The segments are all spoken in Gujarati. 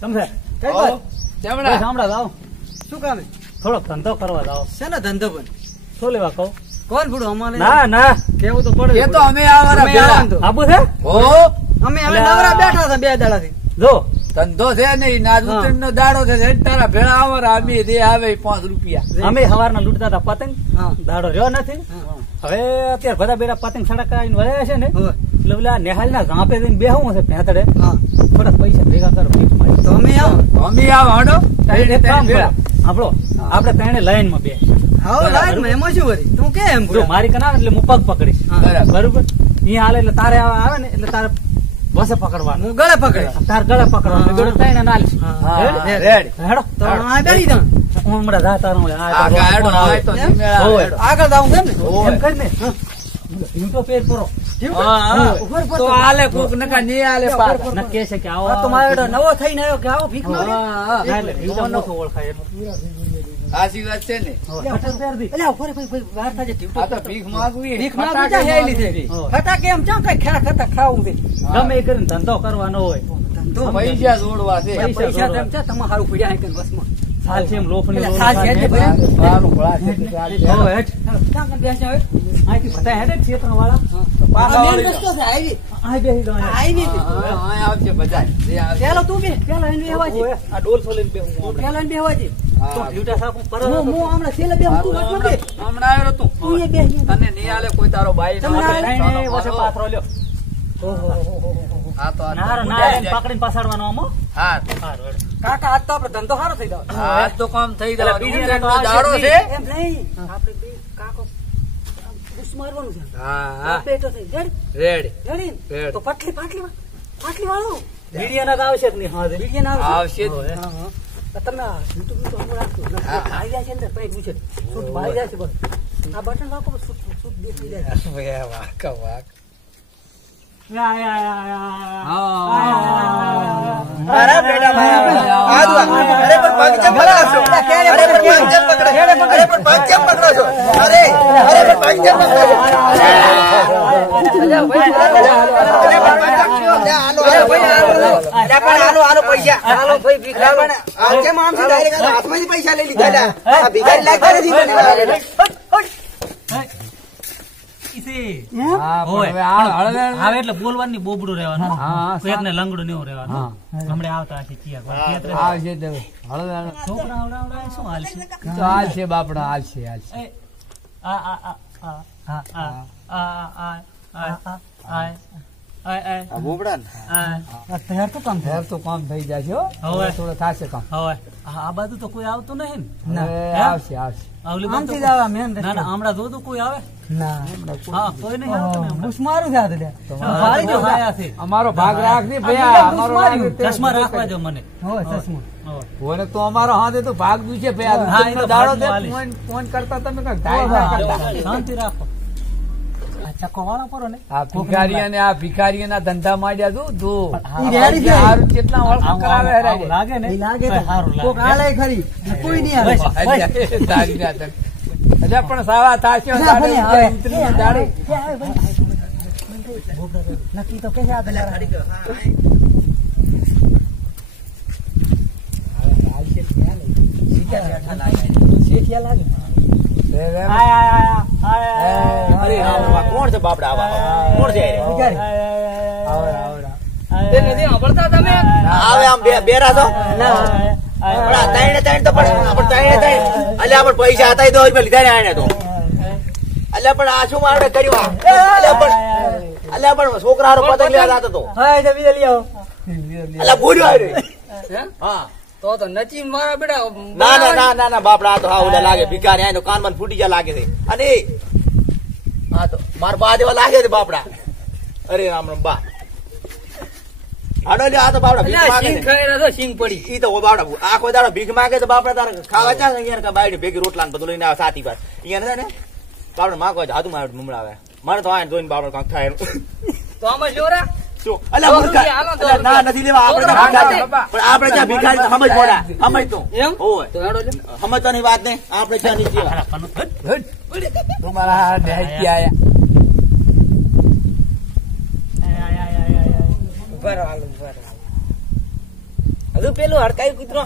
સમજે કઈ વાત સાંભળા જાઓ શું કામ થોડોક ધંધો કરવા જાઓ શેનો ધંધો પણ શું લેવા કહું કોણ ભૂડું અમારે ના ના કેવું તો પડે એ તો અમે આવવાના ભેળા. આબુ છે અમે નવરા બેઠા હતા 2 દાડાથી જો ધંધો છે નહીં આજ ઉત્તરાયણ નો દાડો છે તારા ભેળા આવવાના અમે દે આવે 5 રૂપિયા અમે સવારના લૂંટતા હતા પતંગ હા દાડો રહ્યો નથી હવે અત્યારે બધા બેડા પતંગ સડાકાઈને વળ્યા છે ને હવે એટલે પેલા નેહાલ ના ગાંપે જઈને બેહવું છે ભેંતડે હા થોડા પૈસા ભેગા કરો ભીખ મારી. તો અમે આવો અમે આવ હડો એક કામ કરો. આપણો આપણે ત્રણે લાઈન માં બે આવો લાઈન માં એમાં શું વળી તું કે એમ જો મારી કના એટલે હું પગ પકડીશ હા. બરોબર અહીંયા હાલે એટલે તારે આવે ને એટલે તારે વસે પકડવાનું હું ગળે પકડે તાર ગળે પકડવાનું બેડો ત્રણે નાલીશ હા. રેડી હેડો તો આ બેડી દઉં હું હમણાં જા તારું આગળ હેડો આય તો એમ? નિમેળા હોય. હેડો. આગળ જાઉં કેમ ને એમ કરી ને હું તો પેર કરો ઉપર પર તો આલે કોક નકા ની આલે પાછા. ન કે છે કે આવો તો મારો નવો થઈને આવ્યો કે આવો ભીખ માંગે હા, ના, એટલે બીજો નહોતો ઓળખાય એનો. સાચી વાત છે ને હઠ પેર દી. અલ્યા ઉપર ભાઈ વાર થાજે આ તો ભીખ માંગવી ભીખ માંગવી જા હેલી છે ખટા કેમ ચમ કઈ ખટા ખાવું છે ગમે એ કરીને ધંધો કરવાનો હોય ધંધો પૈસા જોડવા છે પૈસા તેમ છે તમે હારું પડ્યા હે કે વસમાં સાલ છે એમ લોફની એટલે સાલ છે એટલે ભાઈ. સારું ભલા છે કે ચાલે. હવે હેઠ. ક્યાં કન બેસ્યા હવે અહીંથી બધા હેડે જ ક્ષેત્ર વાળા આ મેન રસ્તો છે આવી આ બેસી દો અહીંયા. આવી હા, હા, આવશે બધા જે આવશે. પેલો તું બે પેલો એને બેહવા છે ઓય, આ ડોલ સોલીને બેહું હું હમણાં. પેલો એને બેહવા છે હા. તો ઢીવટા સાપ હું પરત હું હમણાં છેલ્લે બેહું તું વચમાં બે હમણાં આવ્યો તું તું એ બેહી તને નહીં આલે કોઈ તારો ભાઈ તમને ના આલે? નહીં, નહીં, વસે પાથરો લ્યો. હા તો આ તો નાર બુજાઈ એને જાય. પકડીને પાછળવાનો આમાં. હા હારું, હેડ. કાકા આજ તો આપણે ધંધો સારો થઈ ગયો આજ તો કામ થઈ પેલા જાય બીજા ઉત્તરાયણનો તો દાડો આવશે છે એમ નહીં આપણે બે કાકો બુશ મારવાનું છે હા હા પેટો થઈ જડ રેડી જડી રેડ. તો પાટલી વાળો બીડિયાના તો આવશે જ નહીં હાથે. બીજે ના આવશે આવશે જ. હોય. હા હા તમે આ YouTube તો હમણાં રાખજો હા. આવી જાય છે અંદર પૈ પૂછે શૂટ ભાઈ જાય છે બસ આ બટન રાખો શૂટ દેખાઈ જાય વાહ કા વાહ યા, યા, યા, યા. હા અરે બેટા ભાઈ આદુ અરે પણ પગ ચમ પકડો છો અરે પણ પગ ચમ પકડો અરે પણ પગ ચમ પકડો છો અરે પણ પગ ચમ પકડો છો પૈસા હાલો ભાઈ ભીખા પણ આ કેમ આમ છે ડાયરેક્ટ હાથમાંથી પૈસા લઈ લીધા આ ભિખારી લાગતા નથી મને ઈસે. હા હોય. પણ હવે આ હળવે આવે એટલે બોલવાની બોબડું રહેવાનું હા, કોઈકને લંગડું નહીં રહેવાનું હા. હમણાં આવતા હશે ચિયા. આવશે તો હળવે છોકરા આવડા શું હાલશે? તો હાલશે બાપડા હાલશે હાલશે એ, આ, આ, આ, આ, આ, આ, આ, આ, આ, આ, આ, બોબડા આ. તૈયાર તો કામ ઘર તો કામ થઈ જશે હો હવે. થોડો થશે કામ હવે આ બાજુ તો કોઈ આવતું નહીં ને હવે હે? આવશે આવશે આવલી બાજુ તો આમથી જ આવે, મેન ના ના હમણાં જો તો કોઈ આવે ના હા કોઈ નહીં આવતું ને હમણાં. બુશ મારું છે આ તો ભાળી જો આયા છે. અમારો ભાગ રાખ ને આ ભૈયા બીજા અમારો દુશ્મન રાખ તે ચશ્મા રાખવા દો મને હોય ચશ્મા હવે. ઓને તો અમારો હાથે તો ભાગ દુશે ભૈયા હા, એ તો ઉત્તરાયણનો દાડો ભાગનું છે હાલીશ. ફોન કરતા તમે કઈ ધાય ના કરતા શાંતિ રાખો આ ચક્કો વાળો કરો ને આ ભિખારીઓના ધંધા માંડ્યા તું તું ઈ રેડી છે. હારું કેટલા વળખ આવું કરાવે આવું હેરાય. લાગે ને ઈ લાગે તો સારું કોક લાગે. આલે ખરી કોઈ નહીં આવે બસ. તારી ના તને. અલ્યા પણ સાવા થાશે ના, દાડે ભલે આવે. ઉત્તરાયણનો દાડે. નક્કી તો કે છે આ પેલા શેઠિયા લાગે રે, રે. આય, આય, આય, આય, અરે, આય. કોણ છે બાપડા આવા કોણ છે ભિખારી. આવડા, આવડા. આવે આમ બેરા તો પણ આ ત્રણે ત્રણ તો પણ આપણે ત્રણે ત્રણ અલ્યા પણ પૈસા હતા ઈ તો હજી લીધા ને આને તો અલ્યા પણ આ શું મારે કર્યું અલ્યા પણ છોકરા હારો પતંગ લેવા જતો તો હા એ બીજા લઈ આવો અલ્યા ભૂલ્યો આવ્યો હા તો નચી મારા બેટા ના ના ના ના ના બાપડા આ તો હા ઓલા લાગે ભિખારી આનો કાનમાં ફૂટી ગયા લાગે છે અને હા તો માર બા જેવા લાગે છે બાપડા અરે રામ રામ બા આડો લે આ તો બાપડા ભીખ માંગે સિંગ છે. ખાઈ તો સિંગ પડી ઈ તો બાપડા આખો દાડો ભીખ માંગે તો બાપડા તારે ખાવા ચા અહીંયા કા બાયડી ભેગી રોટલા ને બધું લઈને આવે સાથી પાસ અહીંયા ને બાપડા માંગવા જાદુ મારે મમડાવે મને તો આને જોઈને બાપડા કાંક થાય તો આમાં જોરા શું અલ્યા મૂર્ખા. અલ્યા ના નથી લેવા આપણે તો ભિખારી. પણ આપણે ત્યાં ભિખારી તો સમજ પડ્યા સમજ તો એમ હોય તો હેડો લે સમજવાની વાત નહીં આપણે ત્યાં નીચે તમારા નેહકી આયા. ઉભા રહો હાલો ઉભા રહો હજુ પેલું હડકાયું કૂતરો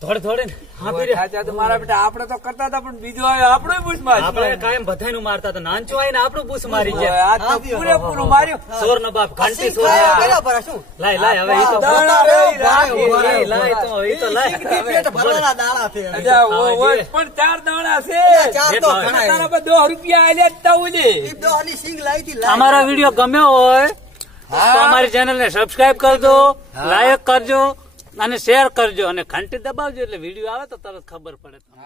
થોડે થોડે સાચા તો મારા બેટા આપણે તો કરતા હતા પણ બીજો આવ્યો આપણો બૂસ માર્યો. આપણે કાયમ બધાયનું મારતા હતા. નાનચો આવીને આપણું બૂસ મારી ગયા. આ તો પૂરેપૂરું માર્યું. સોર નો બાપ ઘંટી સોર. કર્યા પર શું લાય હવે ઈ તો દાણા રે, લાય તો ઈ તો લાય. પેટ ભરવાના દાણા છે અચ્છા, ઓય, પણ 4 દાણા છે. ચાર તો ઘણા તારા પર 2 રૂપિયા આલ્યા જ તા ઓલે. દોહની સિંગ લાવી હતી અમારો વિડીયો ગમ્યો હોય તો અમારી ચેનલ ને સબસ્ક્રાઇબ કરજો, લાઈક કરજો અને શેર કરજો અને ઘંટી દબાવજો એટલે વિડીયો આવે તો તરત ખબર પડે તમને.